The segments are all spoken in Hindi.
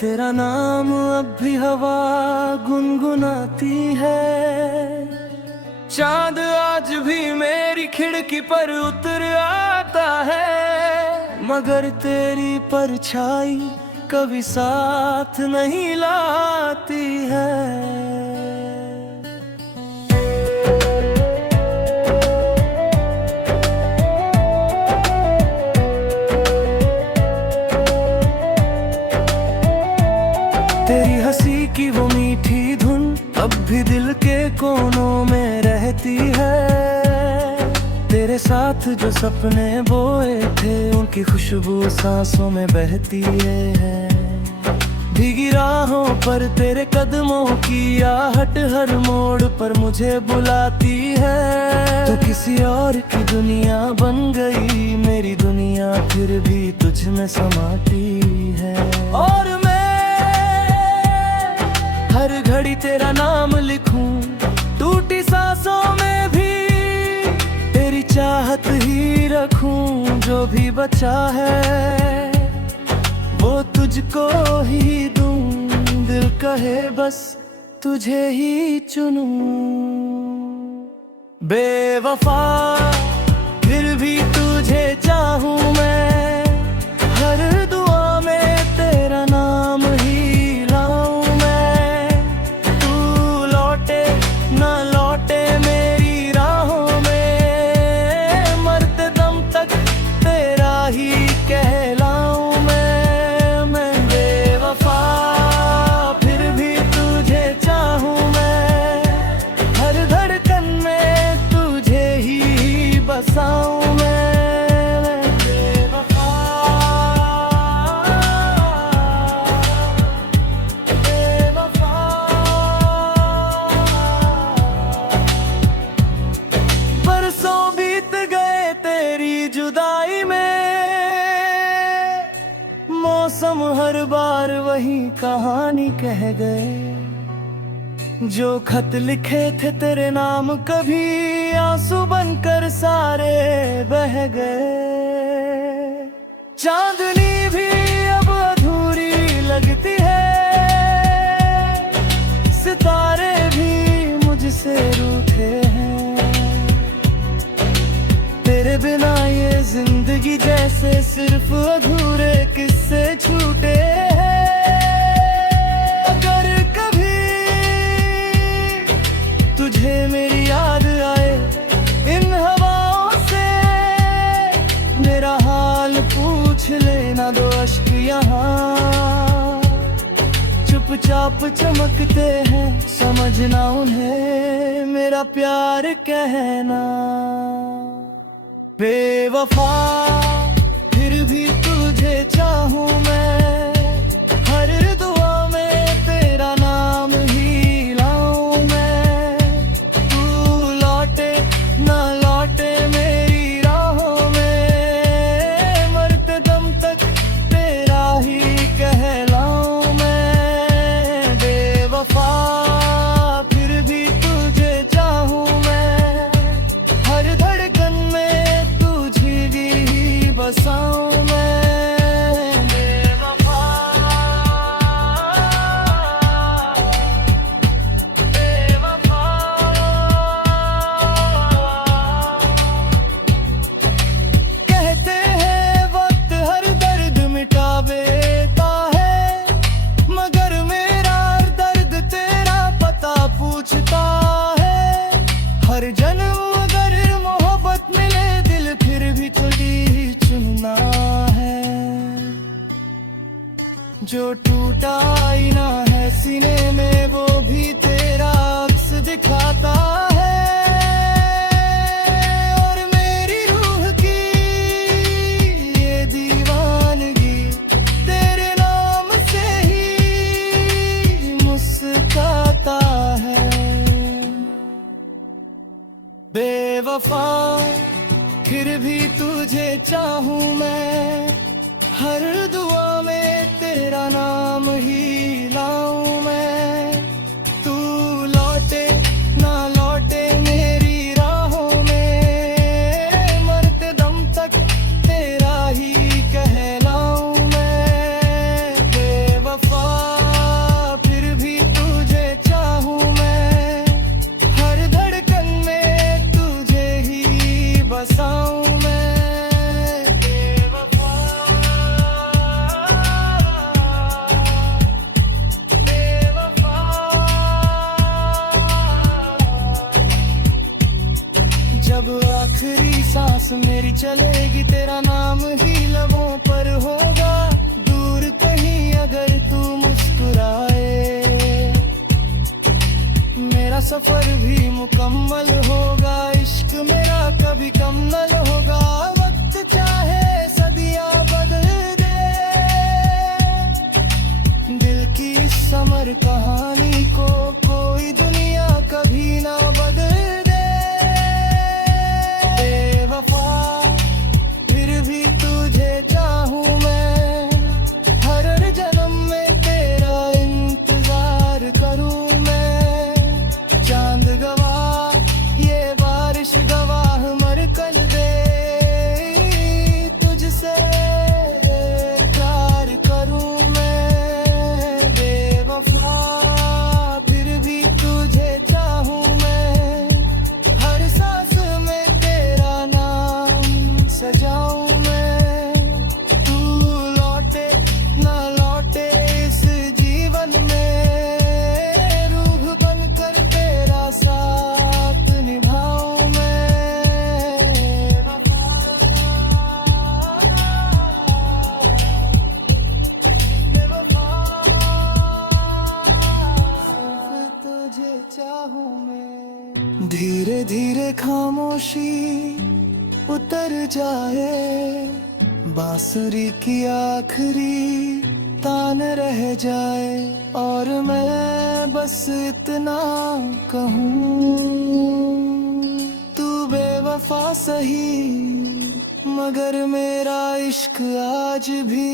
तेरा नाम अब भी हवा गुनगुनाती है। चांद आज भी मेरी खिड़की पर उतर आता है, मगर तेरी परछाई कभी साथ नहीं लाती है। तेरी हंसी की वो मीठी धुन अब भी दिल के कोनों में रहती है। तेरे साथ जो सपने बोए थे उनकी खुशबू सांसों में बहती है। भीगी राहों पर तेरे कदमों की आहट हर मोड़ पर मुझे बुलाती है। तो किसी और की दुनिया बन गई मेरी दुनिया फिर भी तुझ में समाती है। और हर घड़ी तेरा नाम लिखूं, टूटी सांसों में भी तेरी चाहत ही रखूं। जो भी बचा है वो तुझको ही दूं, दिल कहे बस तुझे ही चुनूं। बेवफा फिर भी तुझे चाहूं मैं, हर दुआ में तेरा नाम ही मौसम हर बार वही कहानी कह गए। जो खत लिखे थे तेरे नाम कभी आंसू बनकर सारे बह गए। चांदनी भी अब अधूरी लगती है, सितारे भी मुझसे रूठे हैं। तेरे बिना ये जिंदगी जैसे सिर्फ अधूरे किस्से छूटे हैं। अगर कभी तुझे मेरी याद आए इन हवाओं से, मेरा हाल पूछ लेना, दो अश्क यहाँ चुपचाप चमकते हैं। समझना उन्हें मेरा प्यार कहना। बेवफा फिर भी तुझे चाहूं मैं, हर दुआ में तेरा नाम ही लाऊं मैं। तू लौटे ना लौटे मेरी राहों में, मरते दम तक तेरा ही कहलाऊं मैं। बेवफा फिर भी तुझे चाहूं मैं, हर धड़कन में बसाऊं मैं। बेवफा बेवफा कहते हैं वक्त हर दर्द मिटा देता है, मगर मेरा दर्द तेरा पता पूछता है। हर जन्म अगर मोहब्बत मिले दिल फिर भी थोड़ी चुनना है। जो टूटा आईना है सीने में वो भी तेरा अक्स दिखाता है। और मेरी रूह की ये दीवानगी तेरे नाम से ही मुस्कुराता है। बेवफा फिर भी तुझे चाहूं मैं, हर दुआ में तेरा नाम ही लाऊं मैं। तू लौटे ना लौटे मेरी राहों में, मरते दम तक तेरा ही कहलाऊं मैं। बेवफा सांस मेरी चलेगी तेरा नाम ही लबों पर होगा। दूर कहीं अगर तू मुस्कुराए मेरा सफर भी मुकम्मल होगा। इश्क मेरा कभी कम न होगा। वक्त चाहे सदियां बदल दे दिल की इस समर कहानी को कोई दुनिया कभी ना बदल दे। बेवफा फिर भी तुझे चाहूं मैं, हर जन्म में तेरा इंतजार करूं मैं। चांद गवाह ये बारिश गवाह मर कल दे तुझसे प्यार करूं मैं। बेवफा फिर भी तुझे चाहूं मैं, हर सांस में तेरा नाम सजाऊं मैं। तू लौटे ना लौटे इस जीवन में, रूह बनकर तेरा साथ निभाऊं मैं। बेवफा तुझे चाहूं मैं। धीरे धीरे खामोशी उतर जाए, बांसुरी की आखिरी तान रह जाए, और मैं बस इतना कहूँ तू बेवफा सही मगर मेरा इश्क आज भी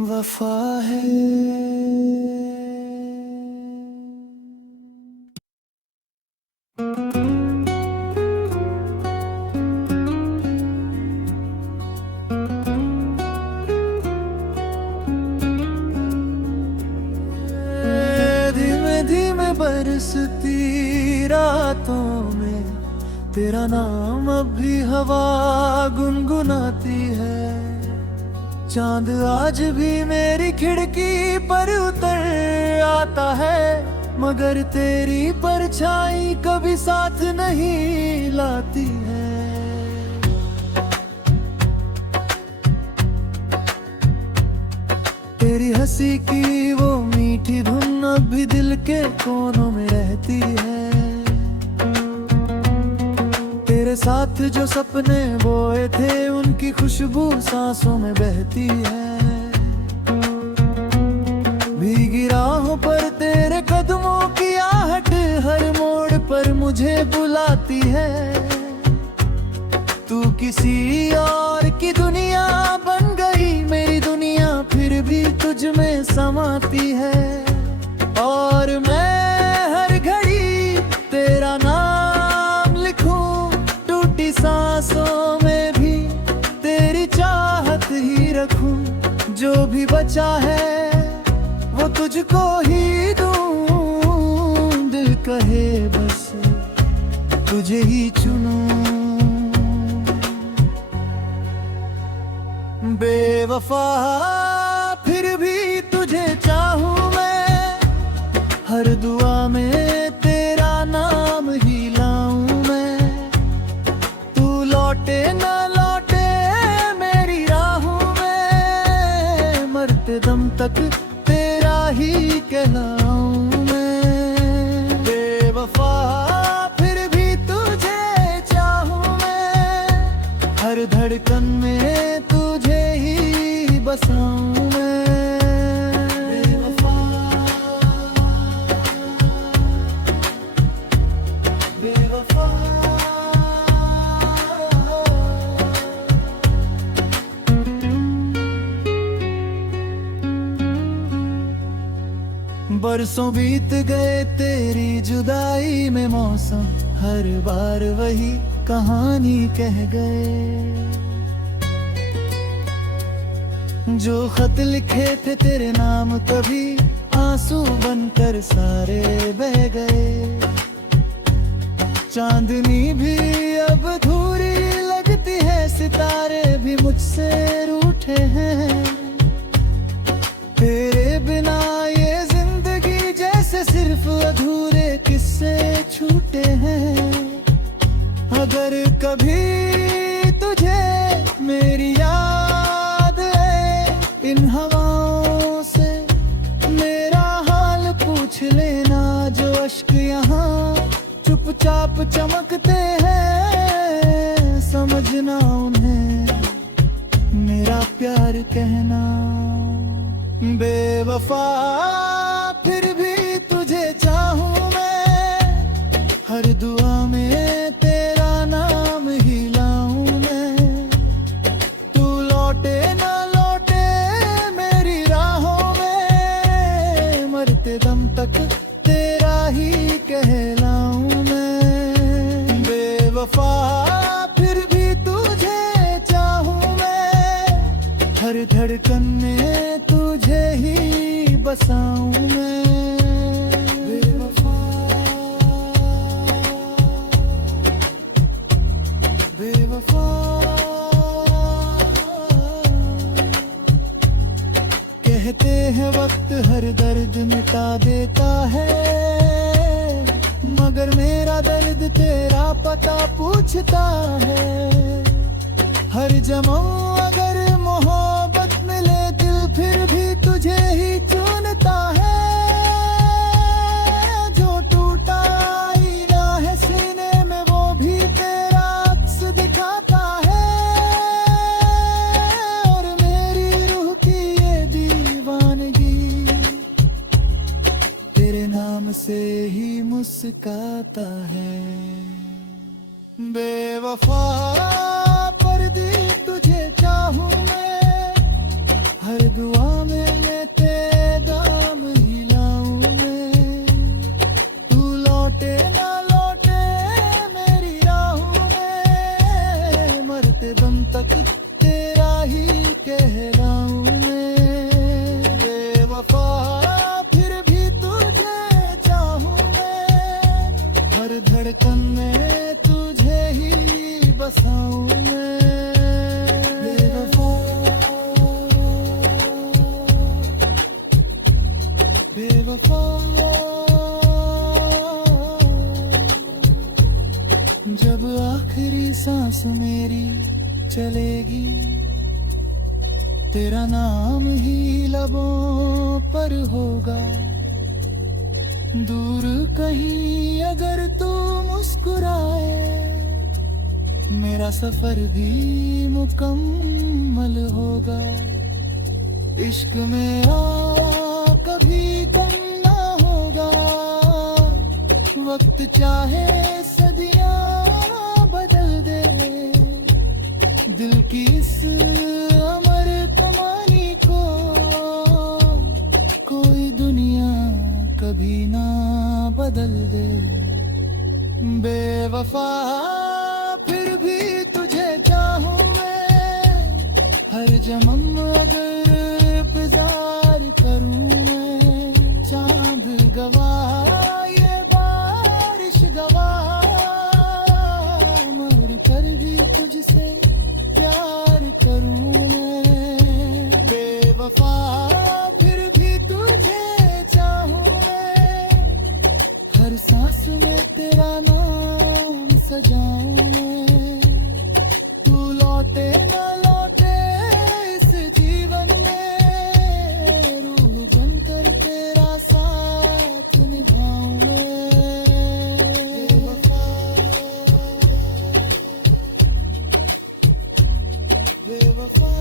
वफा है। धीमे धीमे बरसती रातों में तेरा नाम अब भी हवा गुनगुनाती है। चांद आज भी मेरी खिड़की पर उतर आता है, मगर तेरी परछाई कभी साथ नहीं लाती है। तेरी हंसी की वो मीठी धुन अब भी दिल के कोनों में रहती है। तेरे साथ जो सपने बोए थे उनकी खुशबू सांसों में बहती है। भीगी राहों पर तेरे कदमों की आहट हर मोड़ पर मुझे बुलाती है। तू किसी और की दुनिया बन गई, मेरी दुनिया फिर भी तुझ में समाती है। और मैं हर घड़ी तेरा नाम लिखूं, टूटी सांसों में भी तेरी चाहत ही रखूं। जो भी बचा है वो तुझको ही दूं, दिल कहे बस तुझे ही चुनूं। बेवफा फिर भी तुझे चाहूं मैं, हर दुआ में तेरा नाम ही लाऊं मैं। तू लौटे ना लौटे मेरी राहों में, मरते दम तक तेरा ही कहलाऊं मैं। बेवफा फिर भी तुझे चाहूं मैं, हर धड़कन में तुझे ही बसाऊं मैं। बेवफा बेवफा बरसों बीत गए तेरी जुदाई में, मौसम हर बार वही कहानी कह गए। जो खत लिखे थे तेरे नाम कभी आंसू बनकर सारे बह गए। चांदनी भी अब अधूरी लगती है, सितारे भी मुझसे रूठे हैं। तेरे बिना ये जिंदगी जैसे सिर्फ अधूरे किस्से छूटे हैं। अगर कभी तुझे मेरी याद है इन हवाओं से मेरा हाल पूछ लेना। जो अश्क यहाँ चुपचाप चमकते हैं समझना उन्हें मेरा प्यार कहना। बेवफा फिर भी तुझे चाहूं मैं, हर दुआ में तेरा नाम ही लाऊं मैं। तू लौटे ना लौटे मेरी राहों में, मरते दम तक तेरा ही कहलाऊं मैं। बेवफा फिर भी तुझे चाहूं मैं, हर धड़कन में तुझे ही बसाऊं मैं। बेवफा बेवफा कहते हैं वक्त हर दर्द मिटा देता है, मगर मेरा दर्द तेरा पता पूछता है। हर जन्म अगर मोहब्बत मिले दिल फिर भी तुझे ही चुनता है। जो टूटा आईना है सीने में वो भी तेरा अक्स दिखाता है। और मेरी रूह की ये दीवानगी तेरे नाम से ही मुस्काता है। बेवफा तुझे चाहूं मैं, हर दुआ में मैं तेरे दाम ही लाऊं मैं। तू लौटे ना लौटे मेरी राहों में, मरते दम तक तेरा ही कहलाऊं मैं। बेवफा फिर भी तुझे चाहूं मैं, हर धड़कन में तुझे ही बसाऊं मैं। बेवफा जब आखिरी सांस मेरी चलेगी तेरा नाम ही लबों पर होगा। दूर कहीं अगर तू मुस्कुराए मेरा सफर भी मुकम्मल होगा। इश्क मेरा कभी कम ना होगा, वक्त चाहे सदियां बदल दे। दिल की इस अमर कहानी को कोई दुनिया कभी ना बदल दे। बेवफा फिर भी तुझे चाहूं मैं, हर जन्म अगर इंतजार करूं मैं। चांद गवाह ये बारिश गवाह, मर कर भी तुझसे प्यार करूं मैं। बेवफा फिर भी तुझे चाहूं मैं, हर सांस में तेरा नाम सजाऊं मैं। तू लौटे ना लौटे इस जीवन में, रूह बनकर तेरा साथ निभाऊं मैं। बेवफा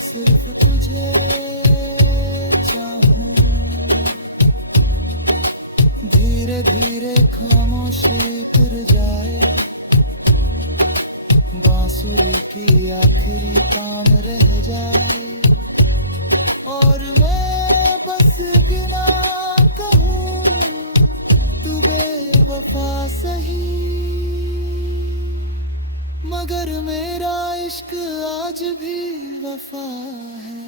सिर्फ तुझे चाहूं। धीरे धीरे खामोशी फिर जाए, बांसुरी की आखिरी तान रह जाए। और मैं बस बिना कहूं तू बेवफा सही, मगर मेरा इश्क आज भी वफा है।